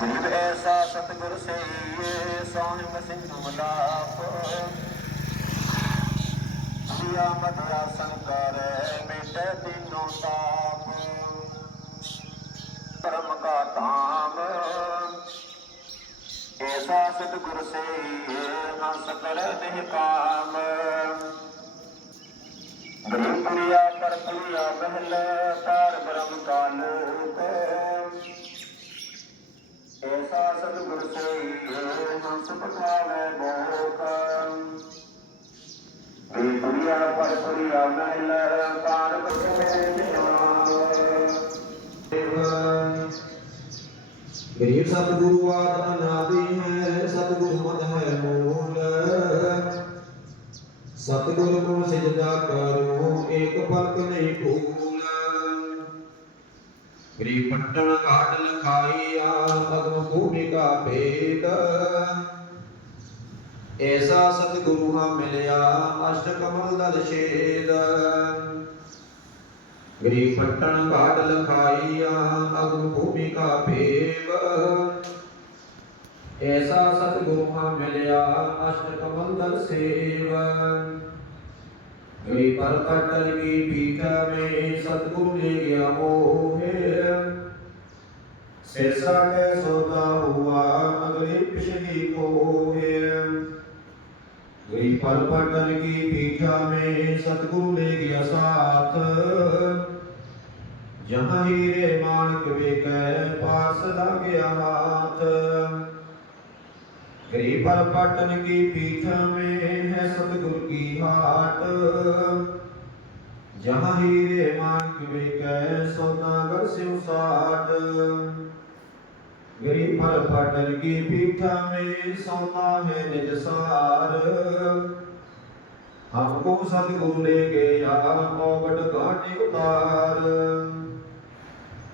ਗਰੀਬ ਐਸਾ ਸਤਿਗੁਰ ਸਈਏ ਸਾਹਿਬ ਸਿੰਧੂ ਮਲਾਪ। ਜਿਆ ਮਧਿਆ ਸੰਕਰ ਮਿਟੇ ਤਿਨੋ ਤਾਪ। ਧਰਮ ਕਾ ਧਾਮ। ਐਸਾ ਸਤਿਗੁਰ ਸਈਏ ਹੰਸ ਕਰ ਨਿਹ ਕਾਮ। ਗਰੀਬਿਆ ਪਰਪਿਆ ਮਹਿਲ ਪਾਰ ਬ੍ਰਹਮ ਕਾਲੋਕ ਐਸਾ ਗਰੀਬ ਸਤਿਗੁਰੂ ਆਦ ਅਨਾਦੀ ਹੈ, ਸਤਿਗੁਰੂ ਮਤ ਹੈ ਮੂਲ। ਸਤਿਗੁਰੂ ਕੋ ਸਿਜਦਾ ਕਰੋ, ਏਕ ਪਲਕ ਨਹੀਂ ਭੂਲ। ਗਰੀਬ ਪਟਣ ਘਾਟ ਲਖਾਈਆ ਅਗਮ ਭੂਮਿਕਾ ਭੇਦ ਐਸਾ ਸਤਿਗੁਰੂ ਹਾਂ ਮਿਲਿਆ ਅਸ਼ਟ ਕਮਲ ਦਲ ਛੇਦ। ਗਰੀਬ ਪਟਣ ਘਾਟ ਲਖਾਈਆ ਅਗਮ ਭੂਮਿਕਾ ਭੇਵ ਐਸਾ ਸਤਿਗੁਰੂ ਹਾਂ ਮਿਲਿਆ ਅਸ਼ਟ ਕਮਲ ਦਲ ਸੇਵ ਗਰੀਬ ਪਰ ਕਟਲ ਕੀ ਪੀਠਾ ਮੇ ਸਤਿਗੁਰੂ ਨੇ ਗਿਆ ਮੋਹਿ ਸਿਰਸਾ ਕੇ ਸੋਦਾ ਹੁਆ ਅਗਲੀ ਪਿਛਲੀ ਕੋਹਿ ਗਰੀਬ ਪਰ ਪਟਲ ਕੀ ਪੀਠਾ ਮੇ ਸਤਿਗੁਰੂ ਨੇ ਗਿਆ ਸਾਥ ਜਹਾਂ ਹੀਰੇ ਮਾਨਕ ਵੇਖੈ, ਪਾਸ ਲਾਗਿਆ ਹਾਥ ਗਰੀ ਪਰ ਪਟਨ ਕੀ ਪੀਠ ਮੇ ਹੈ ਸਤਗੁਰ ਕੀ ਹਾਟ। ਜਹਾਂ ਹੀਰੇ ਮਾਨਕ ਵੇਖੈ ਸੋਨਾਗਰ ਸਿਉ ਸਾਟ। ਗਰੀ ਪਰ ਪਟਨ ਕੀ ਪੀਠਾ ਮੇ ਸੋਨਾ ਹੈ ਨਿਜ ਸਾਰ। ਹਮਕੋ ਸਤਿਗੁਰੂ ਲੈ ਗਿਆ ਔਗਟ ਕਾਟੇ ਉਤਾਰ।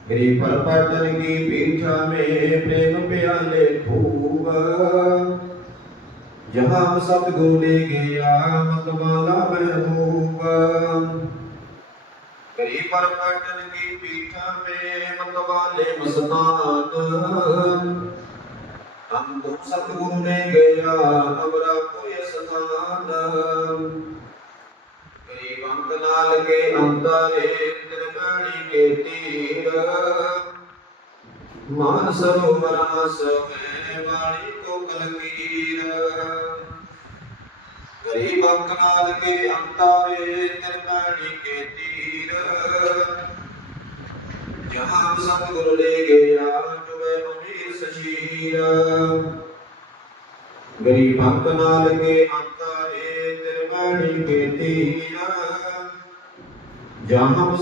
गरीब पर पटन की पीठा में प्रेम प्याले खूब जहाँ सतगुरु ले गया मतवाला महबूब गरीब पर पटन की पीठा में मतवाले मस्तान हमको सतगुरु ने गया अमरा कोई स्थान गरीब अंक नाल के अंतरे ਕੜੀ ਕੇ ਤੀਰ। ਮਾਨ ਸਰੋਵਰਾਂ ਸੋਹੇ ਵਾਲੀ ਕੋਕਲ ਪੀਰ ਗਰੀਬ ਅੰਕਨਾਲ ਕੇ ਅੰਤਾਰੇ ਨਿਰਮਣੀ ਕੇ ਤੀਰ। ਜਹਾਂ ਸਤਗੁਰ ਲੈ ਗਿਆ ਟੁਵੇ ਮਨੀਰ ਸਸ਼ੀਰ। ਗਰੀਬ ਅੰਕਨਾਲ ਕੇ ਅੰਤਾਰੇ ਨਿਰਮਣੀ ਕੇ ਤੀਰ। ਜਹਾਂ